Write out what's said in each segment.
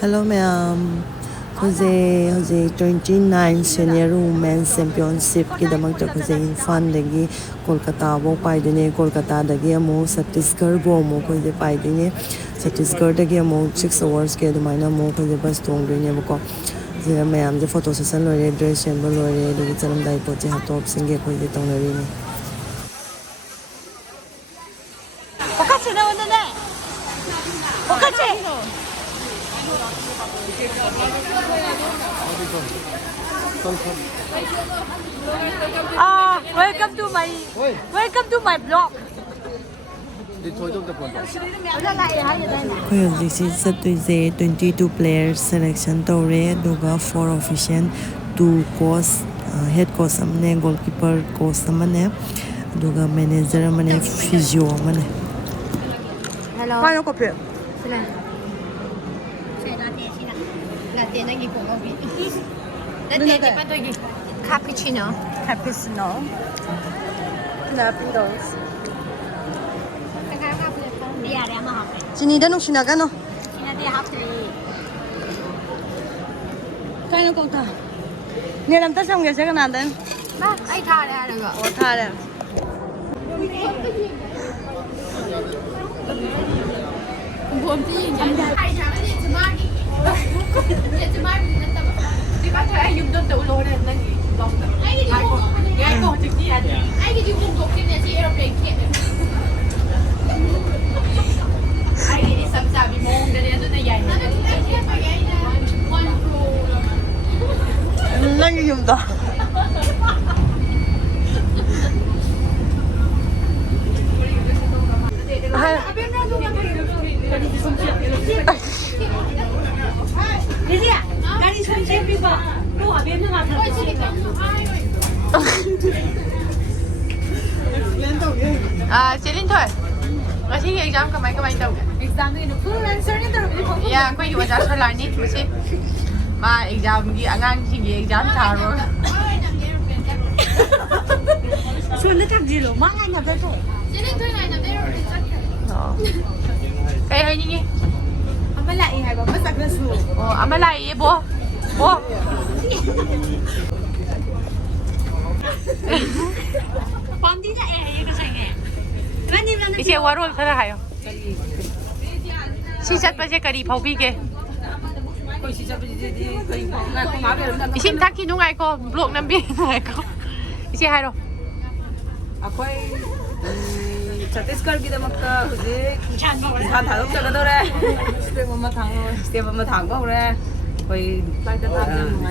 Hello ma'am. Hojay 29 Senior Women's Championship kidamakta hojay imphal dagi kolkata bo paidune kolkata dagi amo Chhattisgarh bo amo hojay paidune Chhattisgarh dagi amo 6 hours ke adumaina amo hojay bus tongdoine bako je ma'am je photo session lore dress sample lore dagi chalam dai poche hatop singe hojay tongnari welcome to my blog. Koy hojik si 22 players selection tore aduga 4 official 2 coach head coach amne goalkeeper coach amane aduga manager amane physio amane. Hello. Paano ko pe? Sila. Latte lagi po kopi. Latte di pa to gi. Cappuccino. Cappuccino. Filipinos. Sinida nung sinagano? Sinada hapli. Kaya ko ta. Nilam ta sang gese kana den. Ba, ai tha le ha ga. O tha le. Bom ti yin jan. Ai tha ne chmari. Ne chmari na ta. Di ba tha ai yum don ta ulo ne nang gi dong ta. Ai gi ko. Ai ko ti ki an. Ai gi yum dong ki ne si aeroplane ki. Ai gi sam sa bi mong de ne du na yai. Na ki ki pa yai na. One pro. Lang yung da. Celine thôi. Ở thi exam cái mấy đâu? Exam ni no full answer ni tar bi ko. Yeah, quayอยู่อาจารย์ลายนี่ไม่ใช่มา exam กี่อ่างที่ exam ทาร์โร่ ชวนนึกทักจีโร่มาไงนะเด้อ Celine thôi này là đây rồi. ใครให้นี่ Amma lại hay ba masak na su. โอ้อามาไล่บัวบัว Pom đi ra ai cái sai nghe. Bạn đi làm อีเชียวรุ่นเขาจะหายอ่ะชีชัดไปเจอการีพาวบี้เกอีชิมทักกินนุ่งไงก็บล็อกน้ำบี้ไงก็อีเชียหายหรอ 아코이 Chhattisgarh की दमक का हुजे खान थालोक जगह तो रे step मम्मा थांग हो रे कोई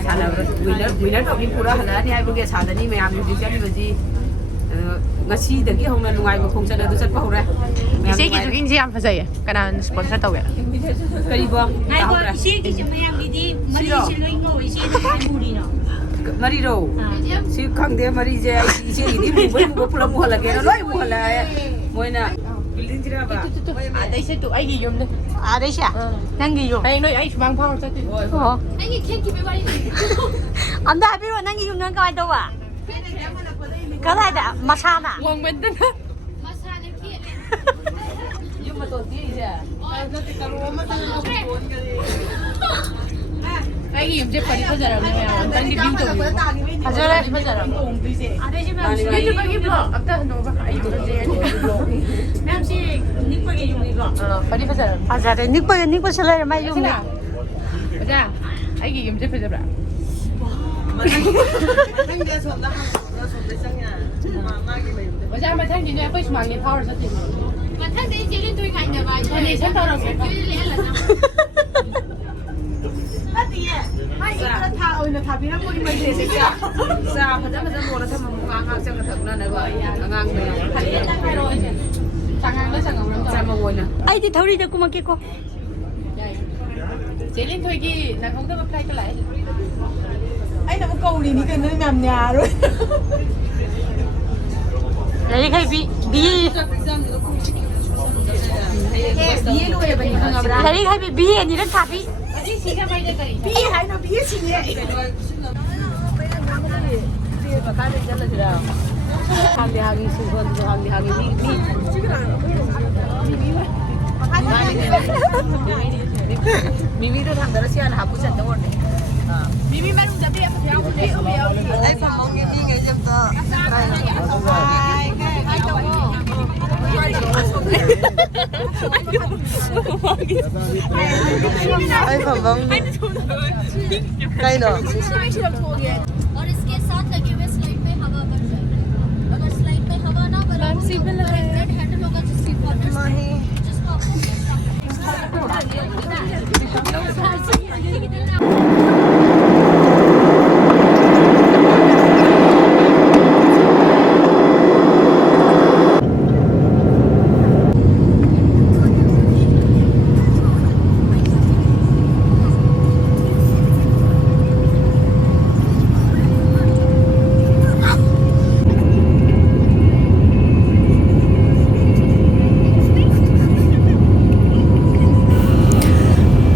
साला विनर टॉपिक पूरा हला नहीं आए बुगे सादा नहीं मैं आप लोग दिखा नहीं बजी ngasi dagi hong na lungai mo khong chana du chat pa hore ise ki jogging ji am phajai kana sponsor taw ya kari bo Ai ko isi ki chuma yam di mari si loi ngo isi ni muri no. mari ro si khang de mari je ise ni bu bu pula mu hala ge na loi mu hala moina building jira ba adai se tu ai gi yum de Ada sya. Nang gi yo. ai noi ai bang phang chat Oh. Ai gi khen ki be bari. Anda biro nang gi yum nang ka do ba. Cái này đã masana. wong men den Masana ki. yum ma to ti je ai gi yum je pari ko jara ne tan di bin to Hajara hajara. Ada ji ma'am. ये जो बगी blog अब तक no बका आई जे Ma'am si nik pa gi yum ni ba. परी फजर Hajara nik pa sala mai yum ni. बजा आई gi yum je फजर बा बजा मैं थैंक यू ने कोई मांगे पावर से Mà thân đi chỉ lên tôi ngày nào vậy? Này sen tao rồi Cứ lẽ là năm. Bắt đi. Hai cái thà ơi là thà bị nó quên mình thì sẽ sa ma ja mo na thama mu ngang chang na thak na na ba ngang ne phải đi tăng hai rồi tăng hàng nó sang ngầm sa ma woi na Ai thì thấu đi cho cô mà kia cô. chế lên thôi kia là không có apply cái lại Anh đã có câu gì đi cái nơi nằm nhà rồi. Đấy cái bị biye lo e bani khanga bra đấy cái bị gì đó thà bị. अजी सीधा भाई ने करी Bị hay nó bị gì vậy? baka le jala jira hang hangi su hon hang hangi ni 미미도 담들었지 않아 하고 싶다 원래. 미미 말은 잡이 앞에 야구 야구 야구. Ai phòng bóng cái gì người chấm tơ. Ai phòng bóng cây nữa. और इसके साथ लगे हुए स्लाइड पे हवा भर जाएगी अगर स्लाइड पे हवा ना भरा तो रेड हैंडल होगा जिसकी जिसको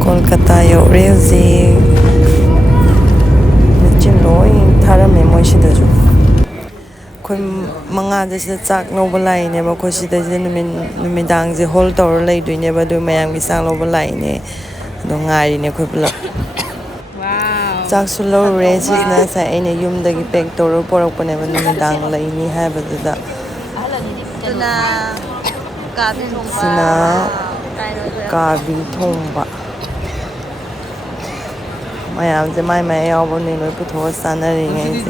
Kolkata yore zi mechin loi thara me moi shida ju khoi manga de sida chak no balai ne ba khoi sida je numidang je hol tor lai dui ne ba du mayam gi sang lo balai ne do ngai ne khoi pula chak su lo re si na sa ene yum da gi pek tor porok pa ne ba numidang lai ni ha ba da tuna sina ka bi thong ba mayam je mai mai yaw bo ne loi pu tho san na ri ngai je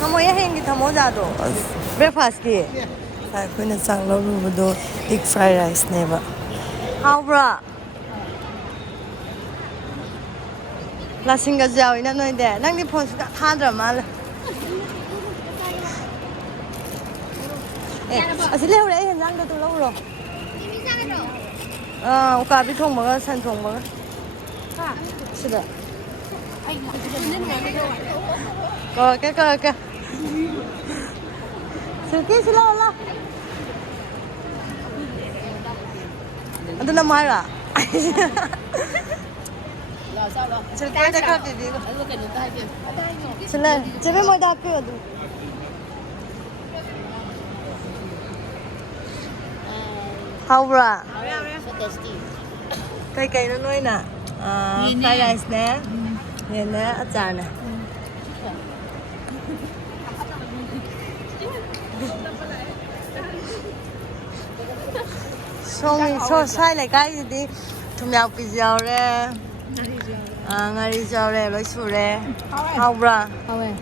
हम ये हैंगी थमो जा दो breakfast ki sai khoi na chak lo ru ba do egg fried rice ne ba how bra la singa jaw ina noi de nang ni phone ka tha dra ma la asi le re hen jang da tu lo ro ka bi thong ma ga san thong ma ga ha是的个手机是漏了那买了手机在咖啡里是嘞这边没打别的好不啦cây cây nó nuôi nè fried rice nè nè nè acar nè so sai lại cái gì đi thùng yao pi jiao re ngari jiao re loi su re hao bra mới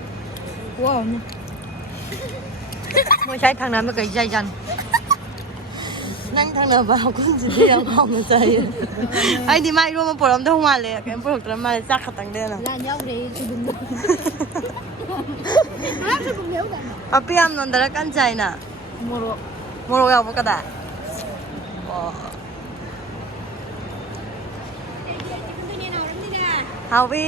ใช้ทางนั้นไม่เคยใช้ฉัน นั่งทางเดินมาคุณจะได้ยังหอมใจไอ้ดีมากรู้มาปวดลำท้องมาเลยแกปวดลำมาเลยจักขัดตังเดือนอ่ะ là nhau để chụp hìnhป้าพี่อัมนนท์แต่ละกันใจน่ะโมโรยาวปกติฮาวิ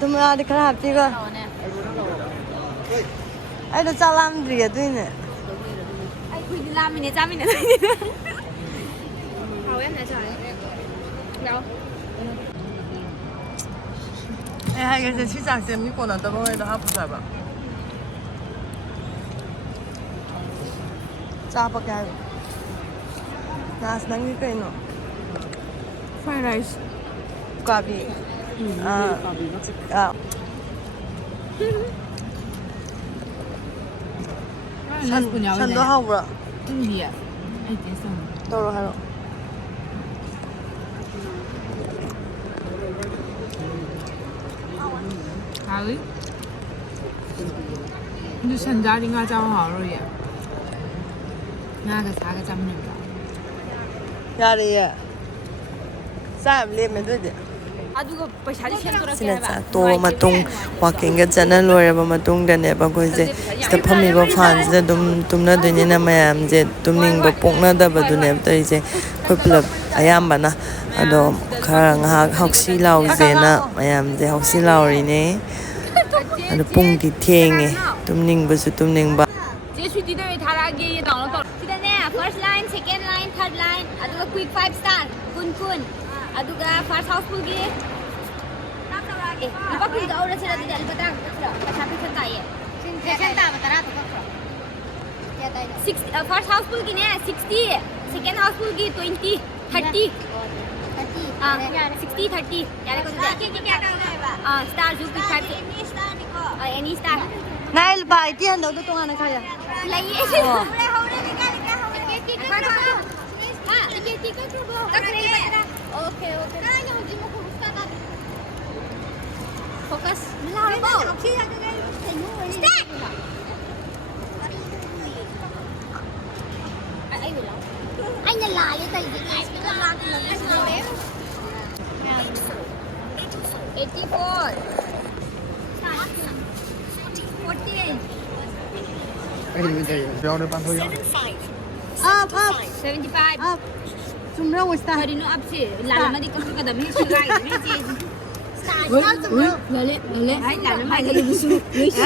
ทุกเมื่อได้ขนาดที่ก็ไอ้ตัวจ้าลำดีด้วยเนี่ย aiคุยđi làm mình để ra mình để hầu em lại trời đâu hai cái gì chắc xem như con nào tao nói đó hấp phải ba cha bạc cái nas nang như cái nó fried rice gabi chân đó hậu rồi gì à ai thế sao đâu rồi hả hả你参加你家找好了耶那个啥个咱们那个 ya đi sao em lên mình thôi aduga paisa di chen sila sa to matung walking ga chana lore ba matung da ne ba ko je sta phami ba fan je dum na de ni na mayam je ning ba pok na da ba du ne ta je ko plap ayam ba na ado khara nga hoksi lau je na mayam je hoksi lau ri ne ado pung di theng e ning ba su ning ba je chu di de tha la ge ye dang lo to sida ne first line second line third line aduga quick 5 star kun aduga first houseful ge lupa kun ga ora sila di lupa tang pasapi kan tayo chen ta matara to ka first houseful की ने 60 second houseful की 20 30 60 30 यार को क्या star जो भी type any star နိုင်ပါတီဟန်တော့တော့ငါနဲ့ခါရ लाइए okay okay focus मिला रो anh là lại cái gì này nó làm cái 75 Sumra was that? hari no up se lala di kamu kada me sugai me je lale ai lala mai kada lusu lusu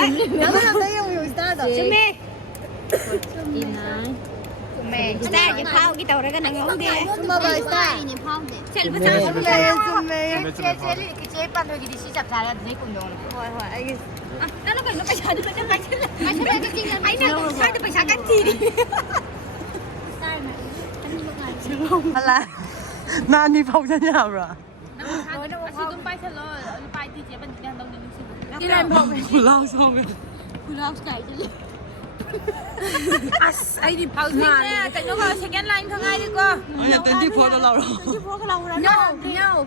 Yung start sume ina sume star je phao ki tàu ra ka nang ngau de Summa ba start? ni phao de chel ba sa ki che pan do ki di si chap sa ra dei kun dong hoi hoi ai nó phải nó phải trả được nó phải trả cái gì ai nè ai được phải trả cái gì đi Ala. Nani phao chân nhau rồi. Asyik bay selo, bay di je ban dan dong ni sih. Pulau xong rồi. pulau sekali je As, ai di pause ni. Kan nó có second line thằng ai đi co. Ôi, 24 đó lâu rồi. 24 cái lâu rồi. No, no.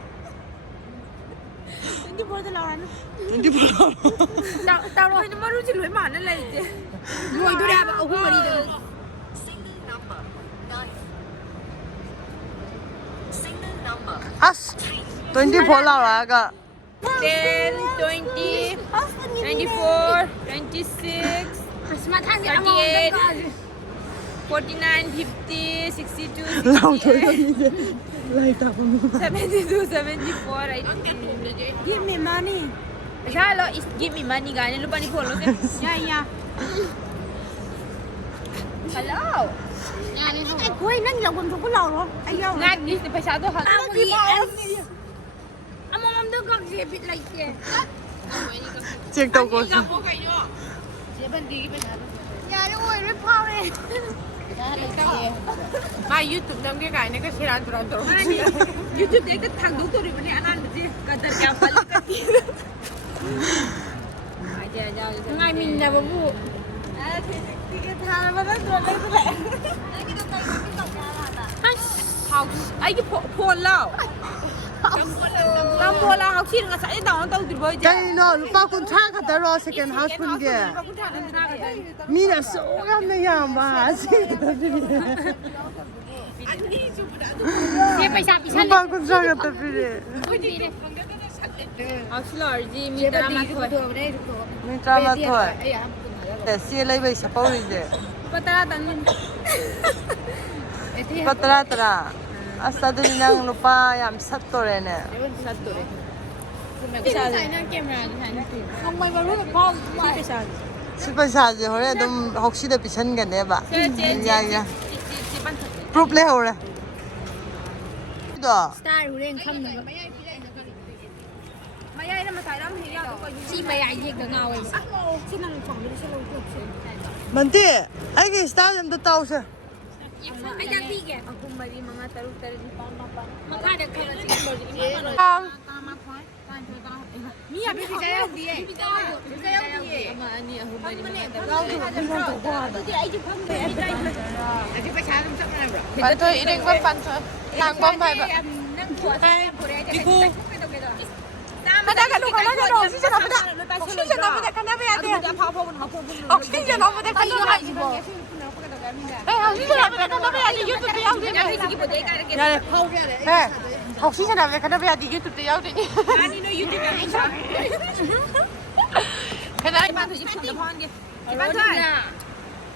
24 cái lâu rồi. 24 lâu rồi. Tao rồi nó mới chỉ lưỡi mà nó lại chứ. Ngồi tôi ra mà ông không đi được. As. 24 lâu rồi cơ. 10, 20, 94, 26, 38, 49, 50, 62, Lâu thôi 68, có gì thế. Lại tập vào mua. 72, 74, right? Give me money. Sao lo? Give me money gani lupa ni follow kan? Ya ya. Hello. ai quay nó là quần thuộc cái lầu rồi ai vô Ngat ni paisa tu hal. Amom đâu có gì bị lại kìa Check đâu có. nhà nó quay rất phao đi Mai YouTube nam cái này cái siaran terus. YouTube dia kan thang tu ni bani anan mesti kadar kya fal kati. Aja. Ngai min dah babu. Cái thang mà nó tuột lên thế này. Ai cái phone lao. Làm phone lao học sinh là sai đâu đâu tuyệt vời chứ. Cái nó bao con thang cả rồi second house phân kìa. Mi là số lắm này à mà. dia paisa bisa Bao con thang cả tập đi. Học sinh là gì mình đã làm thôi. Mình tra mà thôi. Để xe lấy về sắp bao đi chứ. Patara tan. Patra tra. Asa din nang lupa yam sat to re ne. Không may mà rất con. Super sa ji hore dum hoksi da pisan ga ne ba. Ya. Proof le hore. Do. star ulen khăm nữa Mày ai mà xài lắm thì chi mày ai gì cái ngầu ấy Man ti. Ai ki star yam da taw se. ai đang đi kìa aku mari mga taru-taru ni pang-pang. makha được không Ni abi saya di. Saya di. Ama ani aku mari mga taru. Aji pa siya sa mga bro. Pan thôi iring ban pan thôi. Lang bom phải ba. Đi cô. Mà đã cái lúc đó nó rồi, xin cho nó mới đã. Xin cho nó mới đã, cái này bây giờ đi. Xin cho nó mới đã, cái nó hay gì bộ. Xin cho nó mới đã, cái nó bây giờ đi YouTube đi, đi. Dạ, không. Nè, học xin cho nó cái nó bây giờ đi YouTube đi, đi. Anh đi YouTube đi sao? Cái này bạn thử giúp mình làm gì? Bạn thôi.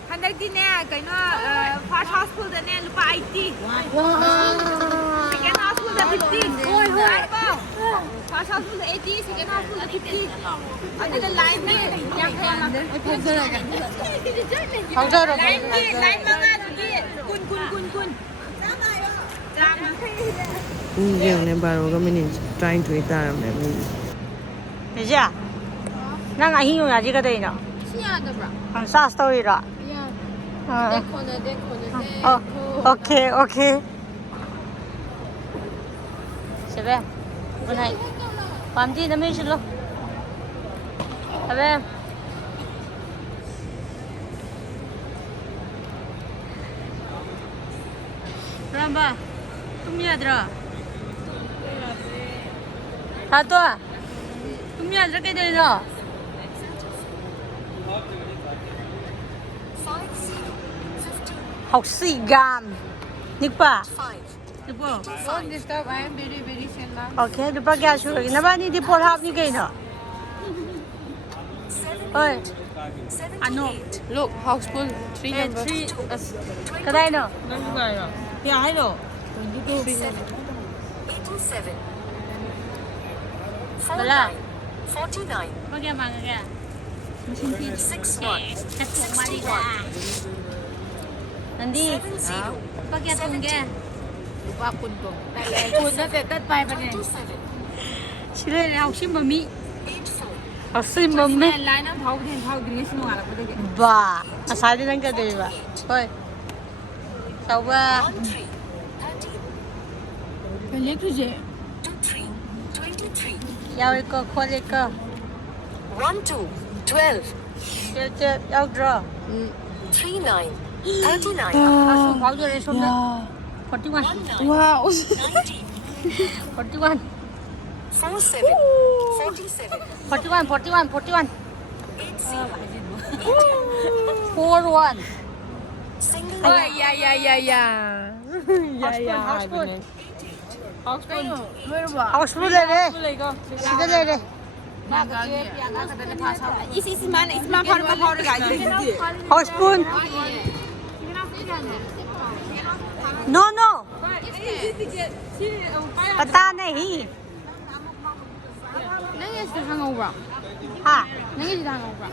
Hắn đây đi nè, cái nó first hospital đó nè, lupa IT. Second hospital là 50. Ôi ôi. First hospital là 80, second hospital là 50. Ở đây là line đi, yang kaya mà. Không chơi rồi. Không chơi rồi. Line mga sige. Kun. Drama. Yung ne baro ga min trying to eat am ne mi. 等一下，那俺形容下这个对呢，亲爱的吧很啥 story 了？呀 데코네 데코네 어, 데코. 오케이, 오케이. 집에. 오늘 밤뒤 너무 싫어. 집에. 그럼 봐. 뚱미야 들어. 다 또. 뚱미야 들어 깨져 있어. học sĩ gam nikpa nikpa Don't disturb. I am very very sad. okay nikpa kya shuru na bani di pol hap ni kai na oi ano Look, house full. 3 eh number. 3 kadai no ya hai lo bala 49, có kya mang kya 61, cắt cục mà đi ra Nandi 70, có kya tung kya ว่าคุณตรงแต่เลยคุณตั้งแต่ต้นไปปะเนี่ย 27, 싫어 học sinh mà mi 84, học sinh mà mi แม่ไลน์น้ำเผาเทียนเผากินกันชั่วโมงละประเดี๋ยว ba asal dia nang kata ba oi coba 13, 13, เป็นเล็กทุเจ 23, 23, yau ko khole ko 12, 12, che yau draw 39, 39, เอาชมเขาด้วยเลยชมเลย41 19, ว้าว 90, 41 47, 47, 41 41 41 80, 41 single, เฮ้ยอย่า house full ฮอกสปูนไม่รู้ว่า house full เลยเลย เลยก็ sida เลยเลย บ้านก็เปียกแล้วก็ได้พาชาวอิสมาพอมาพอได้กัน house full no no pata nahi นั่นไงสิทางเอาบ่ ha นั่นไงสิทางเอาบ่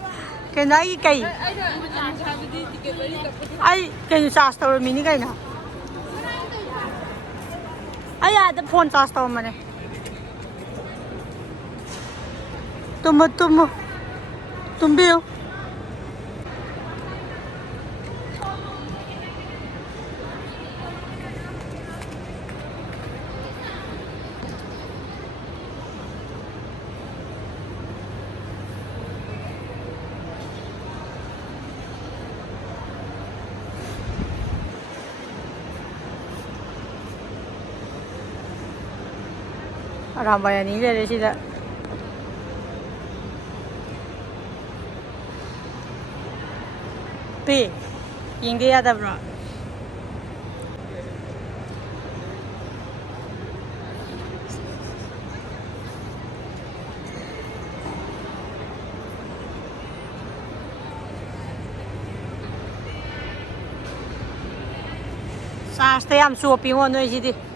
cái này cái ai cái charge tàu mini cái nào ai à the phone charge tàu mà này tum bill Rambayaniเลยสิละปียิงดีอะดับร้อยสาสเตียมชัวปีวันด้วยสิดิ